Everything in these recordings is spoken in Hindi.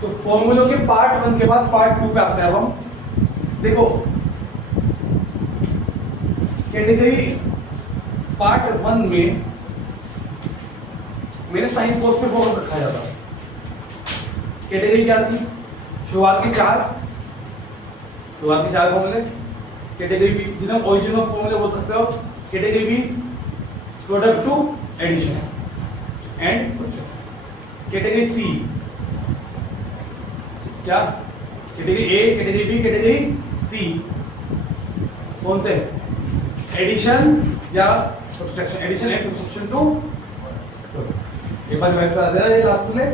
तो फॉर्मूलों के पार्ट 1 के बाद पार्ट 2 पे आते हैं। अब हम देखो कैटेगरी पार्ट 1 में मैंने साइन कोस पे फोकस रखा जाता। कैटेगरी क्या थी? शुरुआत के चार फॉर्मूले। कैटेगरी बी जिसे हम ओरिजिन ऑफ फॉर्मूले बोल सकते हो। Category B product to addition and subtraction. Category C क्या? Category A, category B, category C कौन से? एडिशन या subtraction. Addition and subtraction too. एक बार रिवाइज करा दे रहा है ये लास्ट में।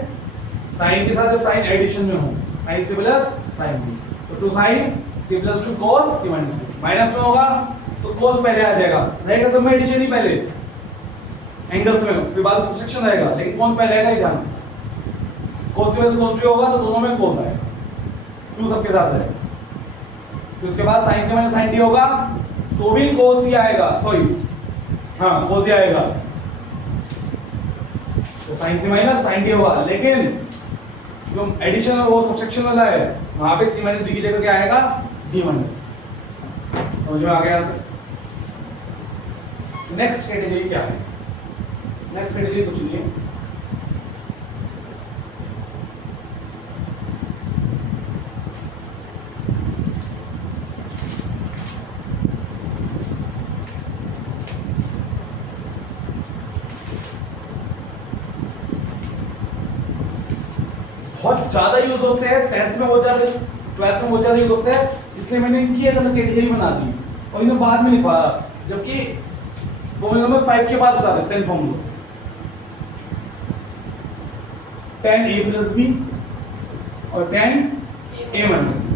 साइन के साथ जब साइन एडिशन में हो, साइन से प्लस साइन बी, तो two sine C plus two cos C minus two. Minus में होगा तो कॉस पहले आ जाएगा, रहेगा सब में एडिशन ही पहले एंगल्स में, फिर बाद सब्ट्रैक्शन आएगा, लेकिन कौन पहले आएगा ये ध्यान। cos से प्लस cos होगा तो दोनों में cos आएगा, 2 सबके साथ है। फिर उसके बाद sin से माइनस sin d होगा तो भी cos ही आएगा, cos ही आएगा। तो sin से माइनस sin d होगा, लेकिन जो एडिशन है वो सब्ट्रैक्शन वाला है, वहां पे c माइनस d की जगह क्या आएगा? d minus. समझ में आ गया? नेक्स्ट कैटेगरी क्या है? नेक्स्ट कैटेगरी कुछ नहीं है, बहुत ज्यादा यूज होते हैं 10th में, बहुत ज्यादा 12th में बहुत ज्यादा यूज होते हैं, इसलिए मैंने इनकी एक अलग कैटेगरी बना दी और इन्हें बाद में लिखवा, जबकि फॉर्मूला नंबर 5 के बाद बता देते हैं formula. tan a plus B और tan a माइनस बी,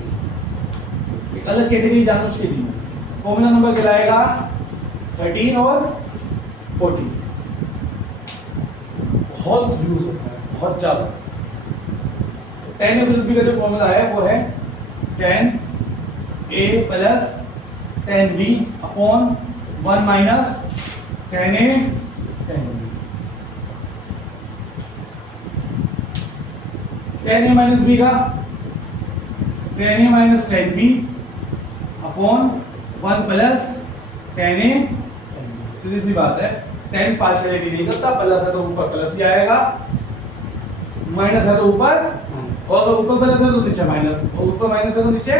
एक अलग कैटेगरी जानबूझ के दी। फॉर्मूला नंबर कहलाएगा 13 और 14। बहुत यूज होता है, बहुत ज्यादा। tan a प्लस बी का जो फॉर्मूला है वो है tan a plus tan b upon 1 minus tan a tan b। tan a minus b का tan a minus tan b upon 1 plus tan a tan b। सीधी सी बात है, tan पार्शियलिटी नहीं करता, प्लस है तो ऊपर प्लस ही आएगा, माइनस है तो ऊपर माइनस, और अगर ऊपर प्लस है तो नीचे माइनस, और ऊपर माइनस है तो नीचे।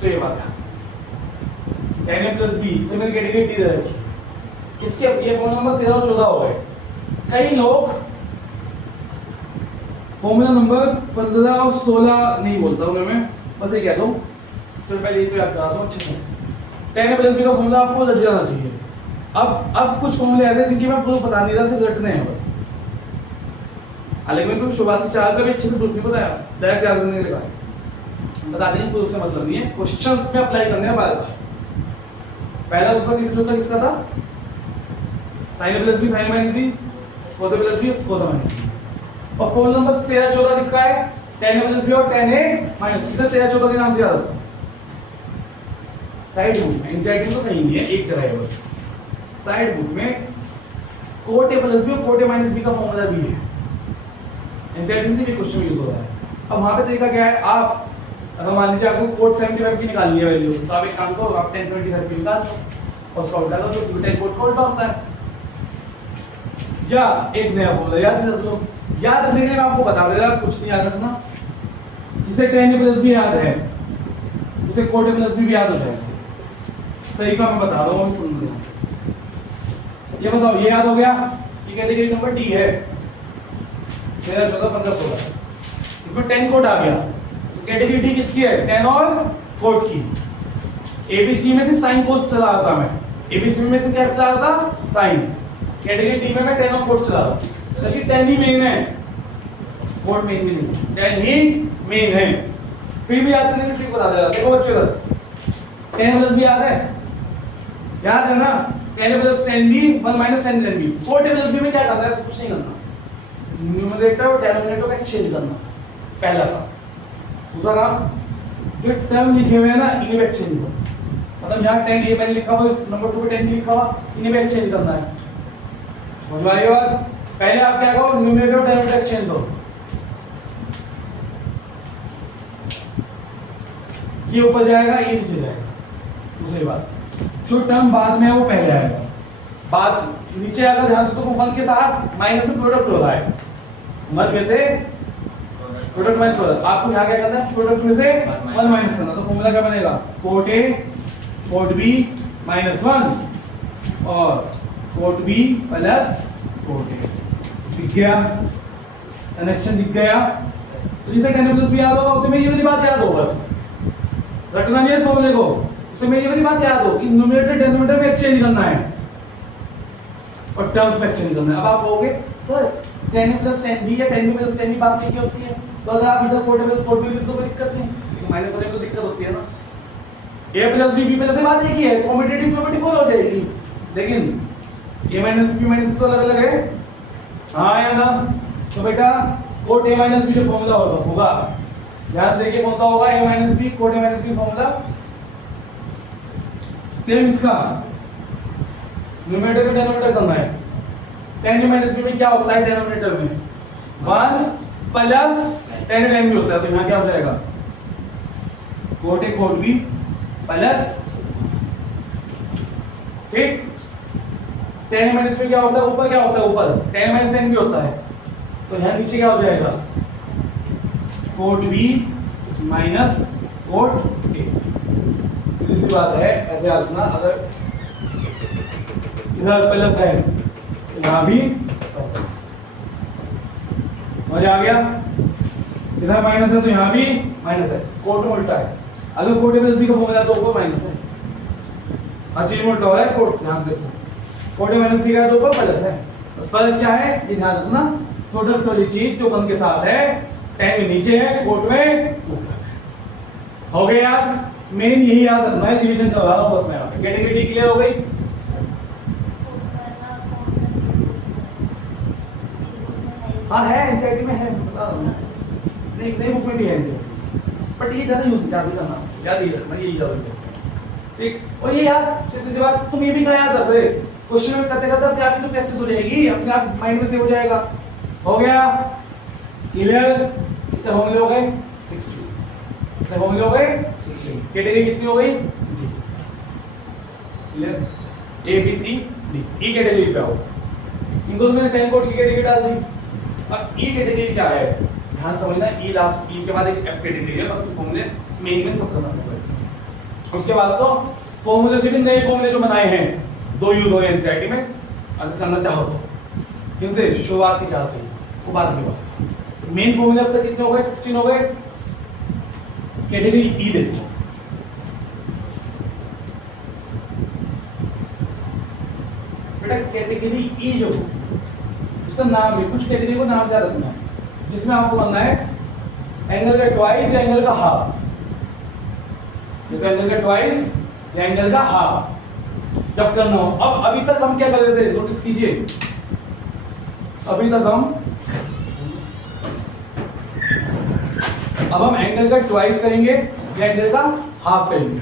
तो ये बात है tan a प्लस b से मेरी कैटेगरी डी दे रखी। इसके ये फॉर्मूला नंबर 13 और 14 हो गए। कई लोग फॉर्मूला नंबर 15 और 16 नहीं बोलता हूं मैं, बस ये कह दो, सबसे पहले इसको याद करा दो अच्छे से। tan a प्लस b का फॉर्मूला आपको लग जाना चाहिए। अब कुछ फॉर्मूले ऐसे हैं जिनकी मैं पूरा बता नहीं रहा, सिर्फ रटने हैं बस। हालांकि मैं तो शुरुआत की 4 का भी अच्छे से प्रूफ नहीं बताया, डायरेक्ट याद करने के लिए बता देंगे, प्रूफ से मतलब नहीं है, क्वेश्चंस में अप्लाई करने हैं बार बार। पहला दूसरा तीसरा चौथा किसका था? sin a plus b sin minus b, cos a plus b cos a minus b। और फॉर्मूला नंबर 13 14 किसका है? tan a प्लस b और tan a माइनस। कितना 13 14 के नाम से याद रखो। साइड बुक में, एनसीईआरटी में तो कहीं नहीं है, एक जगह है बस। साइड बुक में cot a प्लस b और cot a माइनस b का फॉर्मूला भी है, एनसीईआरटी में से भी क्वेश्चन यूज हो रहा है। अब वहां पे तरीका क्या है, आप अगर मान लीजिए आपको cot 75 की निकालनी है वैल्यू, तो आप एक काम करो, आप tan 75 की निकाल दो और उसका उल्टा करो तो tan cot का उल्टा होता है। या एक नया फॉर्मूला याद रख लो, याद रखने के लिए मैं आपको बता दे रहा हूं, कुछ नहीं याद रखना। जिसे tan a प्लस b याद है उसे cot a प्लस b भी याद हो जाएगा। तरीका मैं बता रहा हूं, सुन लो। ये बताओ, ये याद हो गया कि कैटेगरी नंबर डी है 13 14 15 16, इसमें tan cot आ गया, तो कैटेगरी डी किसकी है? tan और cot की। एबीसी में सिर्फ sin cos चला रहा था मैं, एबीसी में से क्या चला रहा था? sin। कैटेगरी डी में मैं tan और cot चला रहा हूं, लेकिन tan ही मेन है, cot मेन भी नहीं, tan ही मेन है। फिर भी याद करने की ट्रिक बता देगा। देखो बच्चों, tan प्लस b याद है? याद है ना? tan a plus tan b 1 minus tan b। cot a plus b में क्या करना है? कुछ नहीं करना, न्यूमरेटर और डिनोमिनेटर को एक्सचेंज करना, पहला काम। दूसरा काम, जो टर्म लिखे हुए हैं ना इन्हें एक्सचेंज करो, मतलब यहाँ tan a पहले लिखा हुआ है, नंबर 2 पे tan b लिखा हुआ, इन्हें भी एक्सचेंज करना है। समझ में आई बात? पहले आप क्या करो, न्यूमरेटर और डिनोमिनेटर एक्सचेंज करो। ये ऊपर जाएगा, ये नीचे जाएगा। दूसरी बात, जो टर्म बाद में है वो पहले आएगा। बाद नीचे अगर ध्यान से तो 1 के साथ माइनस में प्रोडक्ट हो रहा है, 1 में से प्रोडक्ट माइनस प्रोडक्ट। आपको यहाँ क्या करना है, प्रोडक्ट में से 1 माइनस करना। तो फॉर्मूला क्या बनेगा, cot A cot B minus 1 और cot B plus cot A. दिख गया कनेक्शन, दिख गया। तो जिसे tan प्लस बी याद होगा उसे में ये वाली बात याद हो, बस रटना नहीं है फॉर्मूले को। उसे में ये वाली बात याद हो कि न्यूमरेटर डिनोमिनेटर में एक्सचेंज करना है और टर्म्स में एक्सचेंज करना है। अब आप कहोगे sir tan a plus tan b या tan b plus tan b बात नहीं की होती है, तो अगर आप इधर cot a plus cot b लिख दो कोई दिक्कत नहीं, लेकिन माइनस वाले में तो दिक्कत होती है ना। a plus b b plus से बात एक ही है, कॉम्युटेटिव प्रॉपर्टी फॉलो हो जाएगी। लेकिन a माइनस b माइनस तो अलग अलग है। हाँ आया ना, तो बेटा कोट a माइनस b जो फॉर्मूला होगा, ध्यान से देखिए कौन सा होगा, a minus b cot a minus b formula same इसका न्यूमरेटर में डिनोमिनेटर करना है। tan a माइनस b में क्या होता है, डिनोमिनेटर में 1 प्लस tan a भी होता है, तो यहाँ क्या हो जाएगा, cot a cot b plus, ठीक। tan a माइनस b क्या होता है, ऊपर क्या होता है, ऊपर tan माइनस tan भी होता है, तो यहाँ नीचे क्या हो जाएगा, cot b minus cot a। सीधी सी बात है, ऐसे याद रखना, अगर इधर प्लस है यहाँ भी समझ आ गया, इधर माइनस है तो यहाँ भी माइनस है, कोट में उल्टा है। अगर कोट a प्लस b का फॉर्मूला तो ऊपर माइनस है, हर चीज में उल्टा हो रहा है कोट, ध्यान से देखो। कोट a माइनस b का है तो ऊपर प्लस है, बस फर्क क्या है ये ध्यान रखना, प्रोडक्ट वाली चीज जो 1 के साथ है tan में नीचे है, कोट में ऊपर है। हो गया याद, मेन यही याद रखना है, डिवीजन करवा रहा हूं बस मैं। कैटेगरी क्लियर हो गई, हाँ है एनसीईआरटी में है, बता रहा हूं, नहीं नई बुक में भी है एनसीईआरटी, बट ये ज्यादा यूज याद नहीं करना, याद ही रखना, यही याद रखना, ठीक। और ये याद सीधी सी बात, तुम ये भी कहाँ याद रख रहे, क्वेश्चन में करते करते अपने आप ही तो प्रैक्टिस हो जाएगी, अपने आप माइंड में सेव हो जाएगा। हो गया क्लियर, कितने फॉर्मूले हो गए, 16, कितने फॉर्मूले हो गए, 16। कैटेगरी कितनी हो गई, clear, A B C D, E category पे आओ। इनको तो मैंने 10 कोड की कैटेगरी डाल दी। अब ई कैटेगरी क्या है, ध्यान समझना, ई लास्ट, ई के बाद एक एफ कैटेगरी है, बस फॉर्मूले मेन सब खत्म हो गए। उसके बाद तो फॉर्मूले से भी नए फॉर्मूले जो बनाए हैं, 2 यूज हो गए एनसीईआरटी में, अगर करना चाहो तो किनसे, शुरुआत की चाह से, वो बाद में बात। मेन फॉर्मूले अब तक कितने हो गए, 16 हो गए। कैटेगरी ई देखो, बेटा कैटेगरी ई जो उसका नाम है, कुछ कैटेगरी को नाम क्या रखना है, जिसमें आपको करना है एंगल का ट्वाइस या एंगल का हाफ, या तो एंगल का ट्वाइस या एंगल का हाफ जब करना हो। अब अभी तक हम क्या कर रहे थे, नोटिस कीजिए, अभी तक अब हम एंगल का ट्वाइस करेंगे या एंगल का हाफ करेंगे।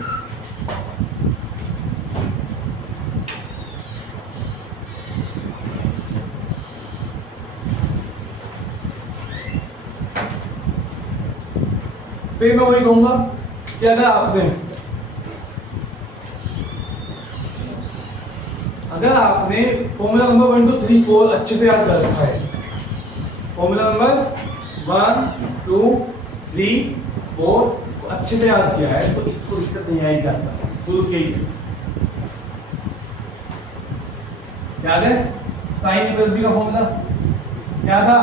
फिर मैं वही कहूंगा कि अगर आपने फॉर्मूला नंबर 1 2 3 4 अच्छे से याद कर रखा है, फॉर्मूला नंबर 1 2 3 4 अच्छे से याद किया है, तो इसको दिक्कत नहीं आएगी आपका, प्रूफ यही है। याद है साइन ए प्लस बी का फॉर्मूला क्या था,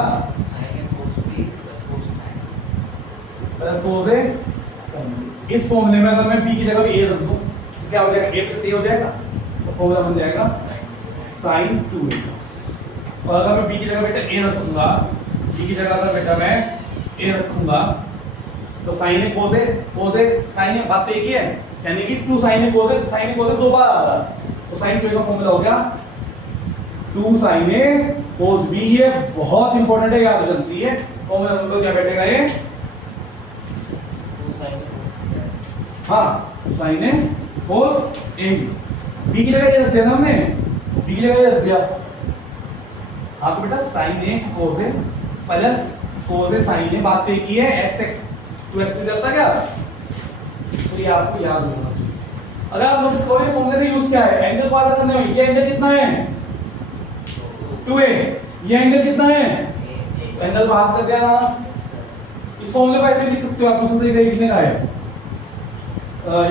sine A cos B plus cos sine cos A sine B. इस फॉर्मूले में अगर मैं बी की जगह भी ए रख दूं तो क्या हो जाएगा, ए प्लस ए हो जाएगा, तो फॉर्मूला बन जाएगा साइन 2a। और अगर मैं बी की जगह बेटा ए रखूंगा, बी की जगह अगर बेटा मैं ए रखूंगा तो sign A cos A sign ए, बात तो एक ही है, यानी कि 2 साइन ए कोस ए 2 बार आ रहा, तो साइन 2a का फॉर्मूला हो गया 2 साइन ए कोस बी। ये बहुत इंपॉर्टेंट है, याद रखना चाहिए। फॉर्मूला नंबर क्या बैठेगा ये, 2 साइन ए कोस हाँ sign A cos A. B की जगह ये रख दिया ना हमने, बी की जगह ये रख दिया, हाँ तो बेटा sign A cos A plus cos A sign ए, बात तो एक ही है, x 2x मिल जाता क्या, इसलिए आपको याद होना चाहिए। अगर आप नोटिस करोगे फॉर्मूले का यूज क्या है, एंगल को आधा करने में। ये एंगल कितना है 2a, ये एंगल कितना है, तो एंगल को हाफ कर दिया ना। इस फॉर्मूले को ऐसे लिख सकते हो आप, दूसरे तरीके लिखने का है।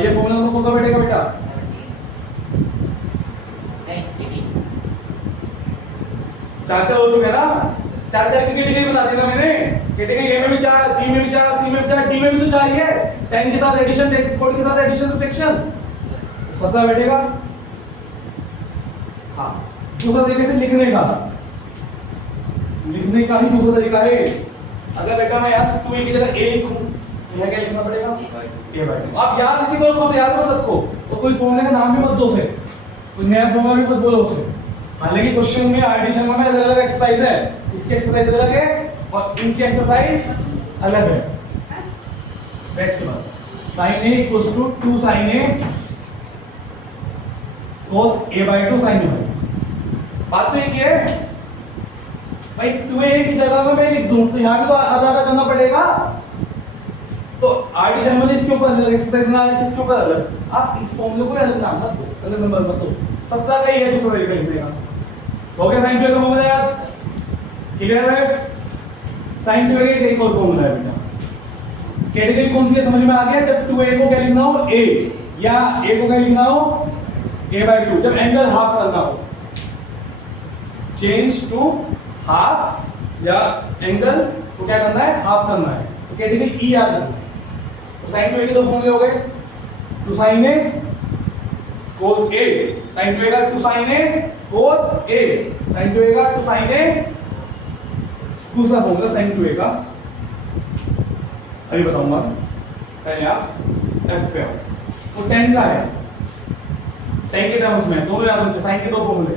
ये फॉर्मूला नंबर कौन सा बैठेगा बेटा, 4 हो चुके हैं ना। 4 की कैटेगरी बता दी ना मैंने, कैटेगरी ए में भी 4, बी में भी 4, सी में भी 4, डी में भी तो 4 ही है। 10 के साथ एडिशन, कोड के साथ एडिशन सब्ट्रैक्शन 17 बैठेगा। हाँ, दूसरा तरीके से लिखने का ही दूसरा तरीका है। अगर बेटा मैं यार 2a की जगह a लिखूं तो यह क्या लिखना पड़ेगा, a/2। आप याद इसी को से याद मत रखो, और कोई फॉर्मूले का नाम भी मत दो उसे, कोई नया फॉर्मूला भी मत बोलो उसे। हालांकि क्वेश्चन में एडिशन में अलग अलग एक्सरसाइज है, इसकी एक्सरसाइज अलग है और इनकी एक्सरसाइज अलग है। नेक्स्ट के बाद sin a equals to 2 sin a cos a/2 sin a/2। बात तो एक है भाई, 2a की जगह में मैं लिख दूं तो यहां भी तो आधा आधा करना पड़ेगा। तो एडिशन में इसके ऊपर अलग एक्सरसाइज बना है, किसके ऊपर अलग। आप इस फॉर्मूले को अलग नाम मत दो, अलग नंबर मत दो। 17 का ही है दूसरा तरीका लिखने का। हो गया sin 2a का फॉर्मूला याद, क्लियर है। sin 2a का एक और फॉर्मूला है बेटा, कैटेगरी कौन सी है समझ में आ गया। जब 2a को क्या लिखना हो a, या a को क्या लिखना हो a/2, जब एंगल हाफ करना हो, चेंज टू हाफ, या एंगल को क्या करना है, हाफ करना है, तो कैटेगरी ई याद रखना है। तो sin 2a के दो फॉर्मूले हो गए, 2 sin a cos a, sin 2a का 2 sin a cos a, sin 2a का 2 sin a। दूसरा फॉर्मूला sin 2a का अभी बताऊंगा, पहले आप f पे आओ। तो tan का है, tan के टर्म्स में दोनों याद रखो, sin के दो फॉर्मूले।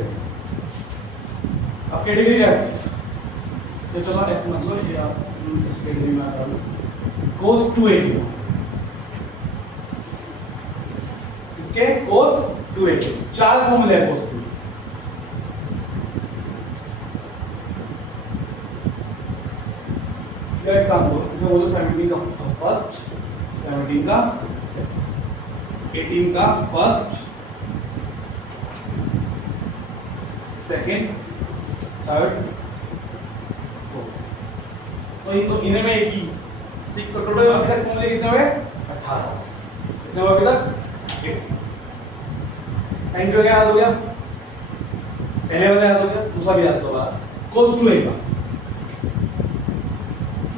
अब कैटेगरी f, तो चलो f मतलब ये आप इस कैटेगरी में आता है cos 2a की फॉर्म, इसके cos 2a के 4 फॉर्मूले हैं cos 2a। एक काम करो, इसे बोलो 17 का फर्स्ट, 17 का सेकंड, 18 का फर्स्ट, सेकंड, थर्ड, फोर्थ। तो इन्हें में एक ही, ठीक। तो टोटल अभी तक फॉर्मूले कितने हुए 18, कितने हुए अभी तक 8। sin 2a याद हो गया, पहले वाला याद हो गया, दूसरा भी याद होगा cos 2a का।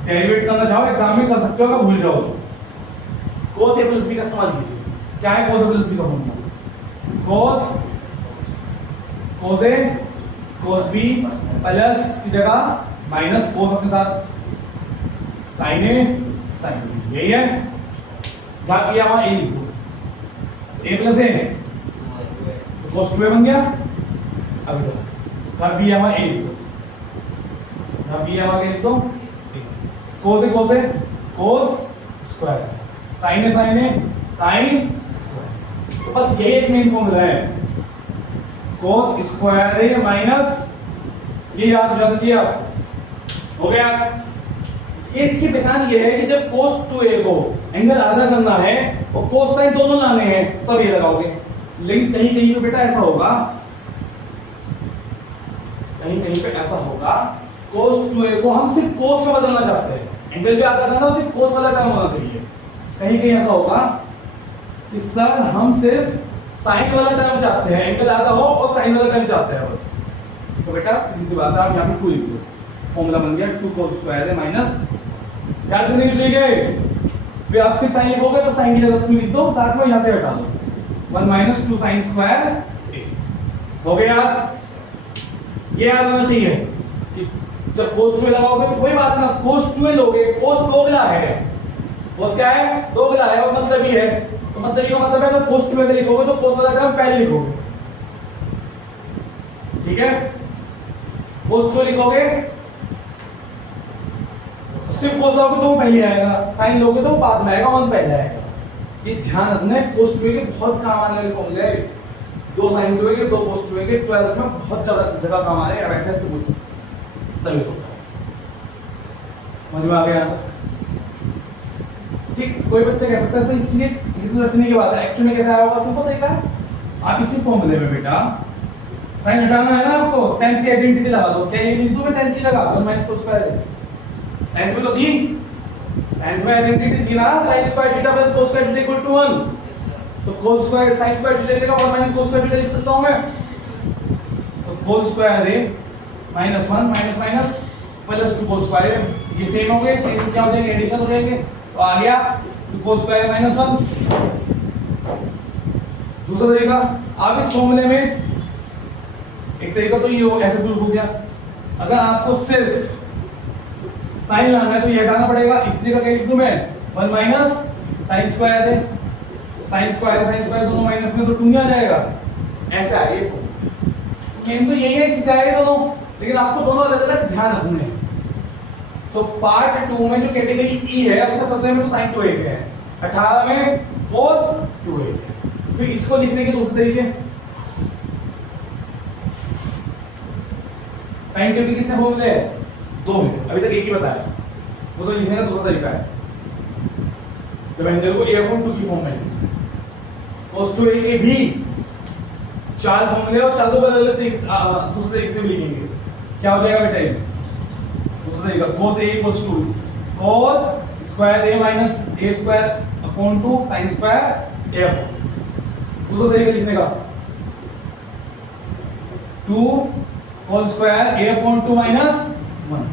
डेरिवेट करना चाहो एग्जाम में कर सकते हो, अगर भूल जाओ तो cos a प्लस b का इस्तेमाल कीजिए। क्या है cos a प्लस b का formula, cos a cos b plus की जगह माइनस cos अपने साथ sin a sin b, यही है। जहां किया वहां a लिख दो, a प्लस a तो cos 2a बन गया। अब इधर जहां b है वहां a लिख दो, जहां b है वहां क्या लिख दो, cos a cos a cos square, sin a sin a sin square. तो बस यही एक मेन फॉर्मूला है, cos स्क्वायर a माइनस, ये याद हो जाना चाहिए आपको। हो गया। ये इसकी पहचान ये है कि जब cos 2a को एंगल आधा करना है और cos sin दोनों लाने हैं तब ये लगाओगे। लेकिन कहीं कहीं पे बेटा ऐसा होगा, कहीं कहीं पे ऐसा होगा cos 2a को हम सिर्फ cos में बदलना चाहते हैं, एंगल भी आधा करना, सिर्फ cos वाला टर्म होना चाहिए। कहीं कहीं ऐसा होगा कि सर हम सिर्फ sin वाला टर्म चाहते हैं, एंगल आधा हो और sin वाला टर्म चाहते हैं बस। तो बेटा सीधी सी बात है, आप यहाँ पे 2 लिख दो, फॉर्मूला बन गया 2 cos स्क्वायर है माइनस, याद करने की ट्रिक है। फिर आप सिर्फ sin लिखोगे तो sin की जगह 2 लिख दो, साथ में यहाँ से हटा दो 1 माइनस 2 sin स्क्वायर a। हो गया याद, ये याद होना चाहिए कि जब cos 2a लगाओगे तो कोई बात है ना, cos 2a लोगे, cos दोगुना है, cos क्या है दोगुना है और मतलब ही है, तो मतलब ही का मतलब है तो cos 2a लिखोगे तो cos वाला टर्म पहले लिखोगे, ठीक है। cos 2 लिखोगे सिर्फ cos लोगे तो वो पहले आएगा, sin लोगे तो वो बाद में आएगा, 1 पहले आएगा। ये ध्यान रखना है, cos 2a के बहुत काम आने वाले फॉर्मूले हैं, 2 sin 2a के 2 cos 2a के 12th में बहुत ज्यादा जगह काम आ रहे हैं, अबैकस से पूछ सकते हैं, समझ में आ गया। ठीक, कोई बच्चा कह सकता है सर इसलिए ये तो रटने की बात है, एक्चुअली में कैसे आया होगा? सिंपल तरीका है, आप इसी फॉर्मूले में बेटा साइन हटाना है ना आपको, 10th की आइडेंटिटी लगा दो। क्या ये लिख दूं मैं 10th की जगह 1 माइनस कोस स्क्वायर? 10th में तो थी, 10th में आइडेंटिटी थी ना, sin square theta plus cos square theta equal to 1। Yes, sir. तो cos square sin square theta का 1 माइनस कोस स्क्वायर थीटा लिख सकता हूं मैं। तो कोस स्क्वायर है minus 1 minus minus plus 2 cos square, ये सेम हो गए, सेम क्या हो जाएंगे? एडिशन हो जाएंगे। तो आ गया 2 कोस स्क्वायर माइनस 1। दूसरा तरीका, आप इस फॉर्मूले में एक तरीका तो ये हो, ऐसे प्रूफ हो गया। अगर आपको सिर्फ साइन लाना है तो ये हटाना पड़ेगा, इस तरीका क्या लिख दूं मैं? 1 माइनस साइन स्क्वायर है, साइन स्क्वायर दोनों माइनस में तो 2 आ जाएगा। ऐसा है ये फॉर्मूला। मेन तो यही है, इससे आएगा दोनों, लेकिन आपको दोनों अलग अलग ध्यान रखने हैं। तो पार्ट 2 में जो कैटेगरी ई है उसका सबसे में तो साइन 2a है, 18 में कोस 2a है। फिर इसको लिखने के दूसरे तरीके, साइन 2 के कितने फॉर्मूले हैं? 2 है, अभी तक एक ही बताया, वो तो लिखने का दूसरा तरीका है। जब एंगल को a/2 की फॉर्म में लिखें, cos 2a के भी 4 फॉर्मूले और 4 अलग अलग तरीके दूसरे तरीके से भी लिखेंगे। क्या हो जाएगा बेटा? ये दूसरा तरीका cos a equals to cos square a minus a square upon 2 sin square a upon. दूसरा तरीका लिखने का 2 whole square a upon 2 minus 1।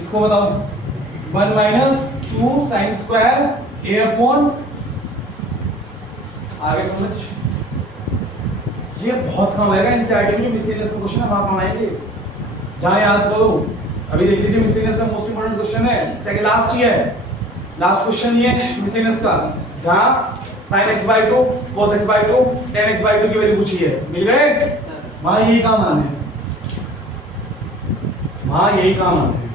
इसको बताओ 1 minus 2 sine square a upon, आगे समझ। ये बहुत काम आएगा एनसीईआरटी में, जो मिसलेनियस में क्वेश्चन है वहां काम आएंगे, जहां याद करो। अभी देख लीजिए मिसलेनियस में मोस्ट इंपोर्टेंट क्वेश्चन है, सेकंड लास्ट ही है, लास्ट क्वेश्चन ये है मिसलेनियस का, जहां sin x/2 cos x/2 tan x/2 की वैल्यू पूछी है। मिल गए? Yes, sir. वहां यही काम आने हैं, वहां यही काम आने हैं।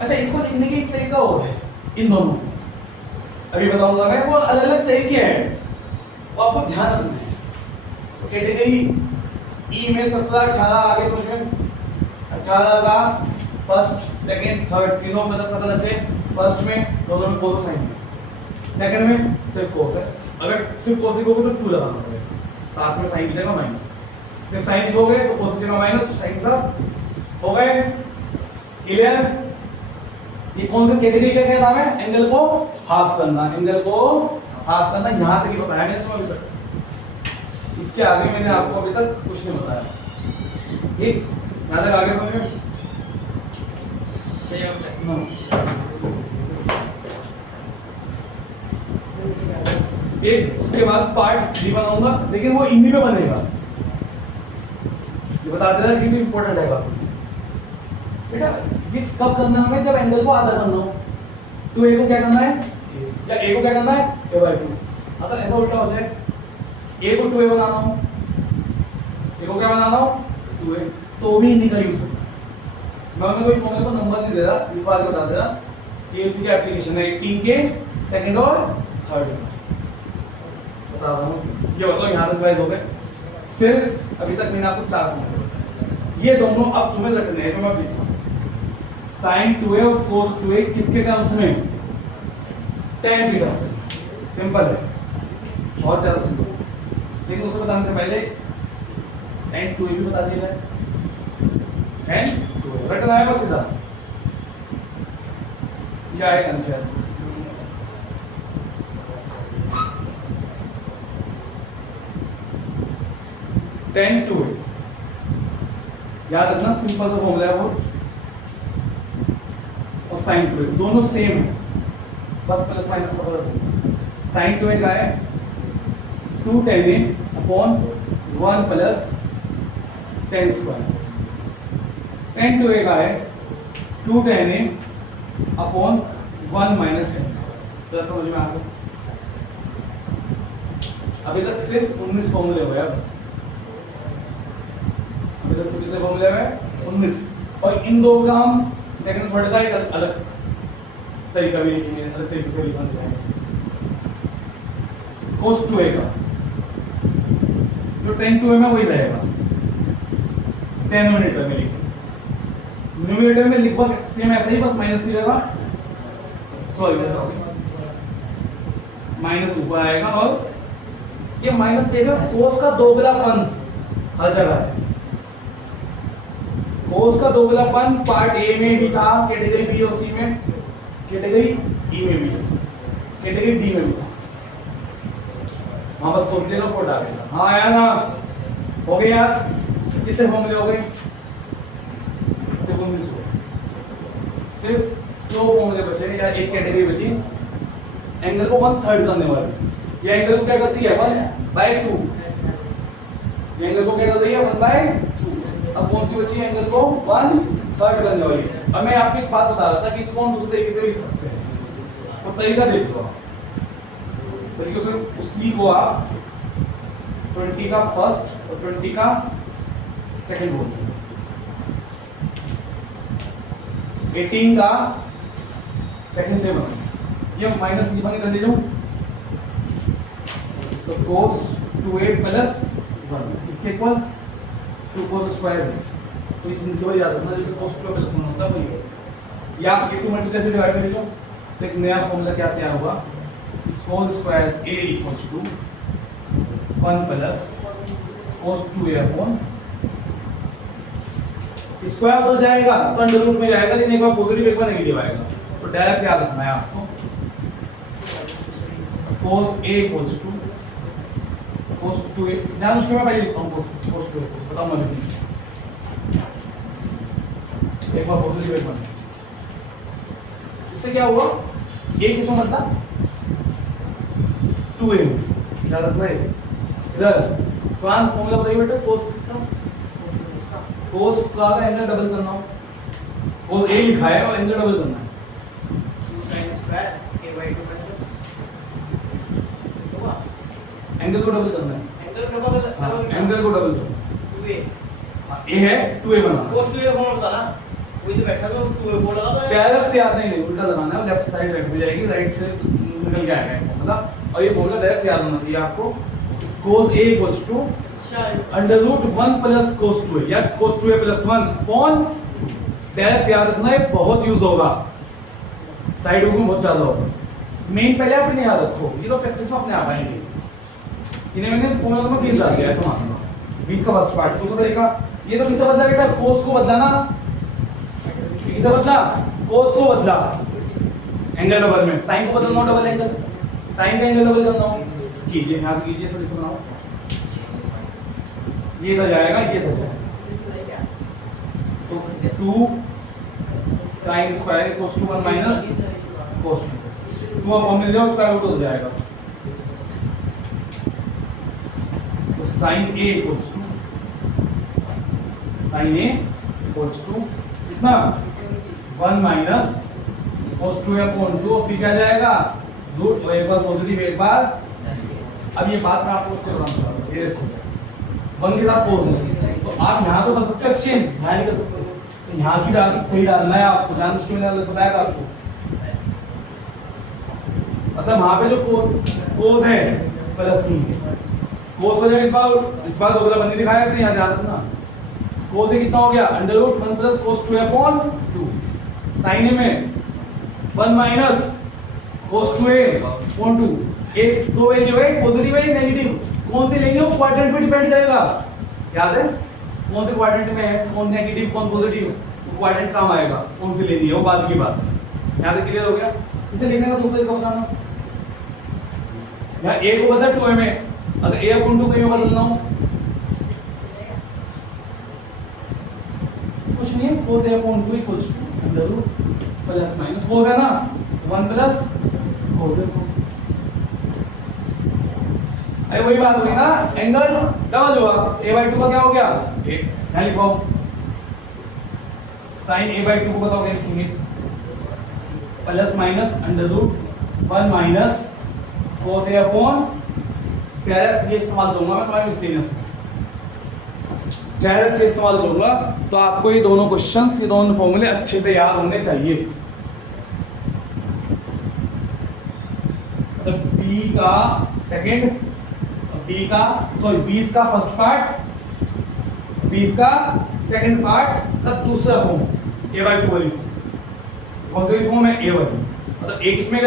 अच्छा, इसको लिखने की एक तरीका और है, इन दोनों अभी बताऊंगा मैं, वो अलग अलग तरीके हैं, वो आपको ध्यान रखना है। तो कैटेगरी ई में 17 18 आगे समझ में, 18 का फर्स्ट सेकंड थर्ड तीनों मतलब पता लग गए। फर्स्ट में दोनों में कोस साइन है, सेकंड में सिर्फ कोस है। अगर सिर्फ कोस लिखोगे तो 2 लगाना पड़ेगा, साथ में साइन की जगह माइनस। फिर साइन लिखोगे तो कोस की जगह माइनस, साइन के साथ हो गए। क्लियर? ये कौन सा कैटेगरी का क्या नाम है? एंगल को हाफ करना, एंगल को हाफ करना। यहां तक ही बताया मैंने इसको अभी तक, इसके आगे मैंने आपको अभी तक कुछ नहीं बताया। ठीक, यहां तक आगे समझ में? सही है सर। एक उसके बाद पार्ट 3 बनाऊंगा, लेकिन वो हिंदी में बनेगा। ये बता देना कि इंपॉर्टेंट है काफी बेटा। ये कब करना है हमें? जब एंगल को आधा करना हो। तो ए को क्या करना है? या ए को क्या करना है? a/2। अगर ऐसा उल्टा हो जाए, ए को 2a बनाना हो, ए को क्या बनाना हो? 2a, तो भी हिंदी का यूज होता है। मैं उन्हें कोई फॉर्मूले को नंबर नहीं दे रहा, लिखवा के बता दे रहा। ये इसी की एप्लीकेशन है 18 के सेकंड और थर्ड का बता रहा हूँ। ये बताओ यहाँ तक वाइज हो गए। सिर्फ अभी तक मैंने आपको 4 फॉर्मूले बताए, ये दोनों अब तुम्हें रखने हैं। तो मैं लिखूंगा sin 2a और cos 2a किसके टर्म्स में? tan के टर्म्स में। सिंपल है, बहुत ज्यादा सिंपल। लेकिन उसे बताने से पहले tan 2a भी बता दिया जाए। tan 2a रटना है बस सीधा, ये आएगा ना शायद। tan 2a याद रखना, सिंपल सा फॉर्मूला है वो। और sin 2a दोनों सेम है, बस प्लस माइनस का फर्क है। sin 2a का है 2 tan a upon 1 plus tan square. tan 2a का है 2 tan a upon 1 minus tan square. समझ में आ गया? अभी तक सिर्फ 19 फॉर्मूले हुए हैं बस। अभी तक कितने फॉर्मूले हैं? 19। और इन दो का हम सेकंड थर्ड का एक अलग तरीका भी लिखेंगे, अलग तरीके से लिखना दिखाएंगे। cos 2a का जो tan 2a में वही रहेगा, डिनोमिनेटर में लिखेंगे। न्यूमरेटर में लिखवा सेम ऐसा ही, बस माइनस की जगह सॉरी माइनस ऊपर आएगा और ये माइनस देखो कोस का दोगुलापन हर जगह है। कोस का दोगुलापन पार्ट ए में भी था, कैटेगरी बी और सी में, कैटेगरी ई में भी है, कैटेगरी डी में भी था। वहां बस कोस लेगा कोड आ गया। हाँ आया ना, हो गए यार, कितने फॉर्मूले हो गए? सिर्फ 19 हो, सिर्फ 2 फॉर्मूले बचे या एक कैटेगरी बची। एंगल को 1/3 करने वाली, ये एंगल को क्या करती है 1/2, एंगल को क्या करती है 1/2। अब कौन सी बची है एंगल को 1/3 करने वाली। अब मैं आपको एक बात बता रहा था कि इसको हम दूसरे तरीके से लिख सकते हैं, तो तरीका देख लो आप। तरीके से उसी को आप 20 का फर्स्ट और 20 का सेकंड बोल दो, 18 का सेकंड से बना ये माइनस निकालने कर दीजिए। तो cos 2a प्लस 1 इसके इक्वल 2 cos स्क्वायर है। तो ये चीज को याद रखना, जब cos 2a प्लस 1 होता है वही या ये 2 मल्टीप्लाई से डिवाइड कर दीजिए। तो एक नया फॉर्मूला क्या तैयार होगा, cos square a equals to 1 plus cos 2a upon square होता जाएगा तो अंडर रूट में जाएगा, लेकिन एक बार पॉजिटिव एक बार नेगेटिव आएगा। तो डायरेक्ट याद रखना है आपको, cos a equals to cos 2a, ध्यान उसके मैं पहले लिखता हूँ cos 2a को बताऊंगा लिखने, एक बार पॉजिटिव एक बार। इससे क्या हुआ, a किसमें मतलब 2a में, याद रखना है। इधर फॉर्मूला बताइए बेटा, cos का cos का एंगल डबल करना हो, cos a लिखा है और एंगल डबल करना है। 2 sin स्क्वायर a/2 होगा, एंगल को डबल करना है, एंगल डबल हाँ, एंगल को डबल करना 2a है। a है 2a बनाना, cos 2a फॉर्मूला बताना, वही तो बैठा तो 2a बोल लगा तो डायरेक्ट याद नहीं, उल्टा लगाना है, लेफ्ट साइड राइट में जाएगी, राइट से निकल के आएगा फॉर्मूला। और ये फॉर्मूला डायरेक्ट याद होना चाहिए आपको, cos a इक्वल्स टू अच्छा under root 1 plus cos 2a या cos 2a plus 1 upon, direct याद रखना है, बहुत यूज होगा, साइड में बहुत ज्यादा होगा। मेन पहले आप नहीं याद रखो, ये तो प्रैक्टिस में अपने आप आएंगे। इन्हें मैंने फॉर्मूला में 20 डाल दिया, ऐसा मान लो 20 का फर्स्ट पार्ट। दूसरा तरीका ये तो किसे बदला बेटा, cos को बदला ना, किसे बदला, cos को बदला एंगल डबल में, साइन को बदलना हो डबल एंगल, साइन का एंगल डबल करना हो, कीजिए यहां से कीजिए, सर इसे बनाओ, ये इधर जाएगा, ये इधर जाएगा। तो 2 sin square cos 2 1 minus cos 2 2 upon मिल जाओ, स्क्वायर रूट हो जाएगा। तो sin a इक्वल्स टू कितना 1 माइनस cos 2 अपॉन 2, फिर क्या जाएगा रूट, और एक बार पॉजिटिव एक बार। अब ये बात मैं आपको उससे बताना चाहता हूं, ये देखो 1 के साथ cos है, तो आप यहाँ तो कर सकते हो एक्सचेंज, यहाँ नहीं कर सकते, तो यहाँ की डाल सही डालना है आपको, जान मुश्किल में बताया था आपको। मतलब वहां पे जो cos है प्लस की cos हो जाएगा, इस बार दोगुना बंदी दिखाया था, यहाँ ध्यान रखना। cos कितना हो गया under root 1 plus cos 2 upon 2, sin में 1 माइनस cos 2a अपॉन 2, एक दो वैल्यू है, पॉजिटिव है नेगेटिव, कौन से लेंगे वो क्वाड्रेंट पे डिपेंड करेगा, याद है कौन से क्वाड्रेंट में है, कौन नेगेटिव कौन पॉजिटिव, वो क्वाड्रेंट काम आएगा, कौन से लेनी है वो बाद की बात है। यहाँ से क्लियर हो गया। इसे लिखने का दूसरा तरीका बताना, यहाँ a को बदला 2a में, अगर a अपॉन 2 को में बदलना हो कुछ नहीं है, cos a upon 2 equals to under root plus minus cos है ना 1 प्लस cos है। अरे वही बात हुई ना, एंगल डबल हुआ, a/2 का क्या हो गया 8, यहाँ लिखो sin a/2 को बताओ क्या लिखेंगे, plus minus under root 1 minus cos a upon, direct ये इस्तेमाल करूंगा मैं तुम्हारे मिसलेनियस में, डायरेक्ट इस्तेमाल करूंगा, तो आपको ये दोनों क्वेश्चंस, ये दोनों फॉर्मूले अच्छे से याद होने चाहिए। तो b का सेकंड, b का सॉरी 20 का फर्स्ट पार्ट, 20 का सेकंड पार्ट का दूसरा फॉर्म a/2 वाली फॉर्म, कौन सी फॉर्म है a वाली, मतलब एक इसमें